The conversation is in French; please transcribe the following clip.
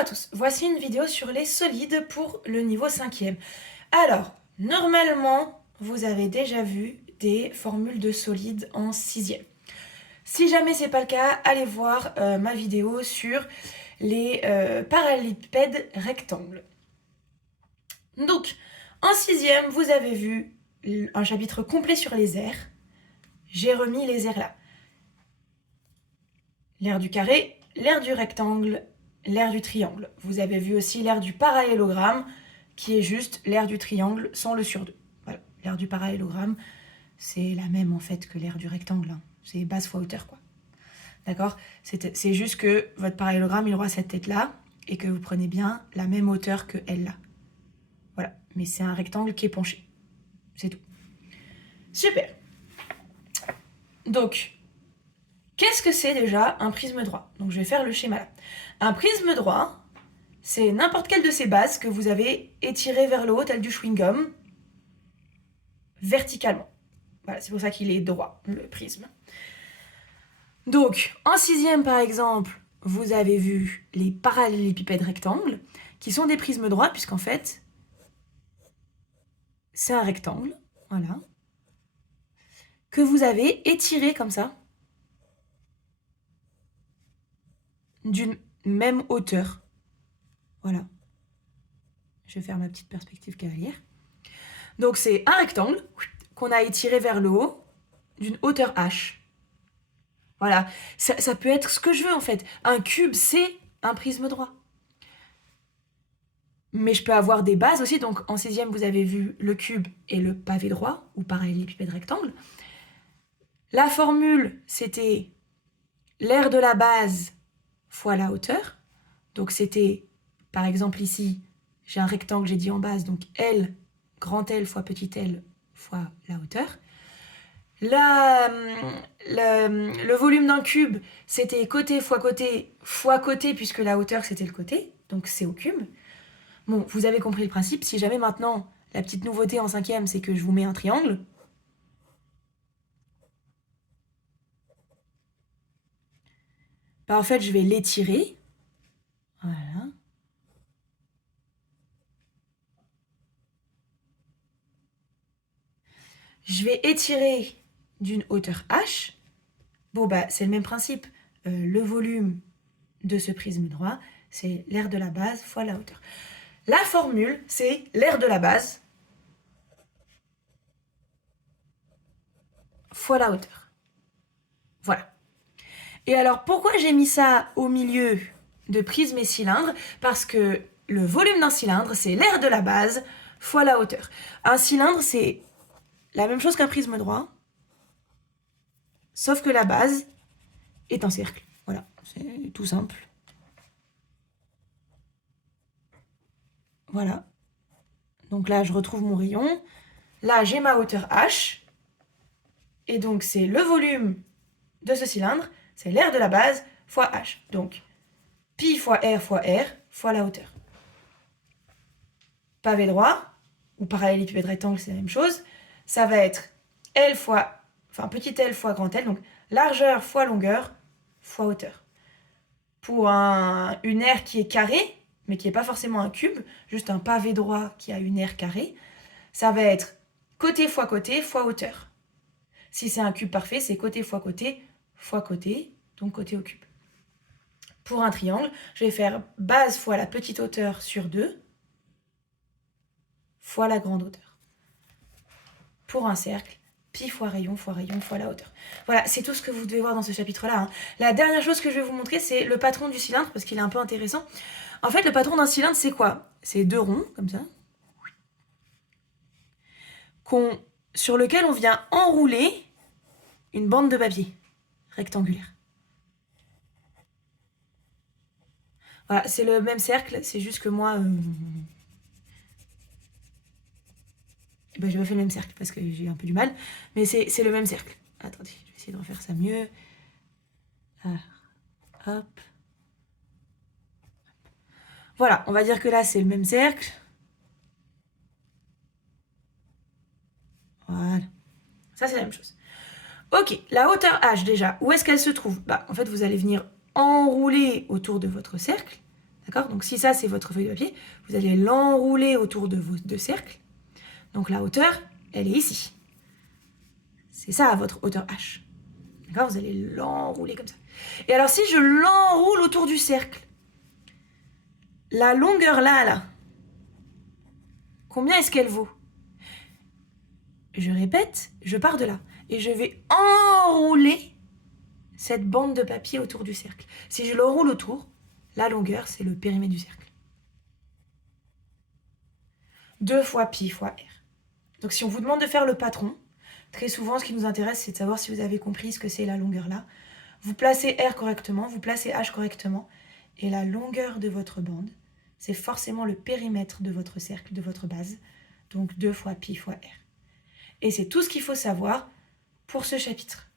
à tous, voici une vidéo sur les solides pour le niveau 5e. Alors, normalement, vous avez déjà vu des formules de solides en 6e. Si jamais c'est pas le cas, allez voir ma vidéo sur les parallélépèdes rectangles. Donc, en 6e, vous avez vu un chapitre complet sur les aires. J'ai remis les aires là. L'aire du carré, l'aire du rectangle, l'aire du triangle. Vous avez vu aussi l'aire du parallélogramme, qui est juste l'aire du triangle sans le sur 2. Voilà, l'aire du parallélogramme, c'est la même en fait que l'aire du rectangle. Hein. C'est base fois hauteur, quoi. D'accord ? C'est juste que votre parallélogramme, il aura cette tête-là, et que vous prenez bien la même hauteur que elle là. Voilà, mais c'est un rectangle qui est penché. C'est tout. Super. Donc, qu'est-ce que c'est déjà un prisme droit ? Donc je vais faire le schéma là. Un prisme droit, c'est n'importe quelle de ces bases que vous avez étirées vers le haut, tel du chewing-gum, verticalement. Voilà, c'est pour ça qu'il est droit, le prisme. Donc, en 6e par exemple, vous avez vu les parallélépipèdes rectangles, qui sont des prismes droits, puisqu'en fait, c'est un rectangle, voilà, que vous avez étiré comme ça, d'une même hauteur. Voilà. Je vais faire ma petite perspective cavalière. Donc c'est un rectangle qu'on a étiré vers le haut d'une hauteur h. Voilà. Ça peut être ce que je veux en fait. Un cube, c'est un prisme droit. Mais je peux avoir des bases aussi. Donc en 6e, vous avez vu le cube et le pavé droit, ou parallélépipède rectangle. La formule, c'était l'aire de la base fois la hauteur. Donc c'était, par exemple ici, j'ai un rectangle, j'ai dit en base, donc L, grand L fois petit l fois la hauteur. Le volume d'un cube, c'était côté, puisque la hauteur, c'était le côté, donc c'est au cube. Bon, vous avez compris le principe. Si jamais maintenant, la petite nouveauté en 5e, c'est que je vous mets un triangle. Bah, en fait, je vais l'étirer. Voilà. Je vais étirer d'une hauteur h. Bon, bah, c'est le même principe. Le volume de ce prisme droit, c'est l'aire de la base fois la hauteur. La formule, c'est l'aire de la base fois la hauteur. Voilà. Et alors, pourquoi j'ai mis ça au milieu de prisme et cylindre ? Parce que le volume d'un cylindre, c'est l'aire de la base fois la hauteur. Un cylindre, c'est la même chose qu'un prisme droit, sauf que la base est un cercle. Voilà, c'est tout simple. Voilà. Donc là, je retrouve mon rayon. Là, j'ai ma hauteur h. Et donc, c'est le volume de ce cylindre, c'est l'aire de la base fois h. Donc, pi fois r fois la hauteur. Pavé droit, ou parallélépipède rectangle, c'est la même chose. Ça va être L fois, petit l fois grand L, donc largeur fois longueur fois hauteur. Pour une aire qui est carrée, mais qui n'est pas forcément un cube, juste un pavé droit qui a une aire carrée, ça va être côté fois hauteur. Si c'est un cube parfait, c'est côté, donc côté au cube. Pour un triangle, je vais faire base fois la petite hauteur sur 2, fois la grande hauteur. Pour un cercle, pi fois rayon fois la hauteur. Voilà, c'est tout ce que vous devez voir dans ce chapitre-là. Hein. La dernière chose que je vais vous montrer, c'est le patron du cylindre, parce qu'il est un peu intéressant. En fait, le patron d'un cylindre, c'est quoi ? C'est deux ronds, comme ça, sur lequel on vient enrouler une bande de papier rectangulaire. Voilà, c'est le même cercle, c'est juste que moi... j'ai pas fait le même cercle parce que j'ai un peu du mal, mais c'est le même cercle. Attendez, je vais essayer de refaire ça mieux. Hop. Voilà, on va dire que là, c'est le même cercle. Voilà. Ça, c'est la même chose. Ok, la hauteur h, déjà, où est-ce qu'elle se trouve ? En fait, vous allez venir enrouler autour de votre cercle, D'accord? Donc si ça c'est votre feuille de papier, vous allez l'enrouler autour de vos deux cercles. Donc la hauteur, elle est ici. C'est ça votre hauteur H. D'accord? Vous allez l'enrouler comme ça. Et alors si je l'enroule autour du cercle, la longueur là, combien est-ce qu'elle vaut? Je répète, je pars de là. Et je vais enrouler cette bande de papier autour du cercle. Si je l'enroule autour, la longueur, c'est le périmètre du cercle. 2 fois pi fois r. Donc si on vous demande de faire le patron, très souvent, ce qui nous intéresse, c'est de savoir si vous avez compris ce que c'est la longueur là. Vous placez r correctement, vous placez h correctement, et la longueur de votre bande, c'est forcément le périmètre de votre cercle, de votre base. Donc 2 fois pi fois r. Et c'est tout ce qu'il faut savoir pour ce chapitre.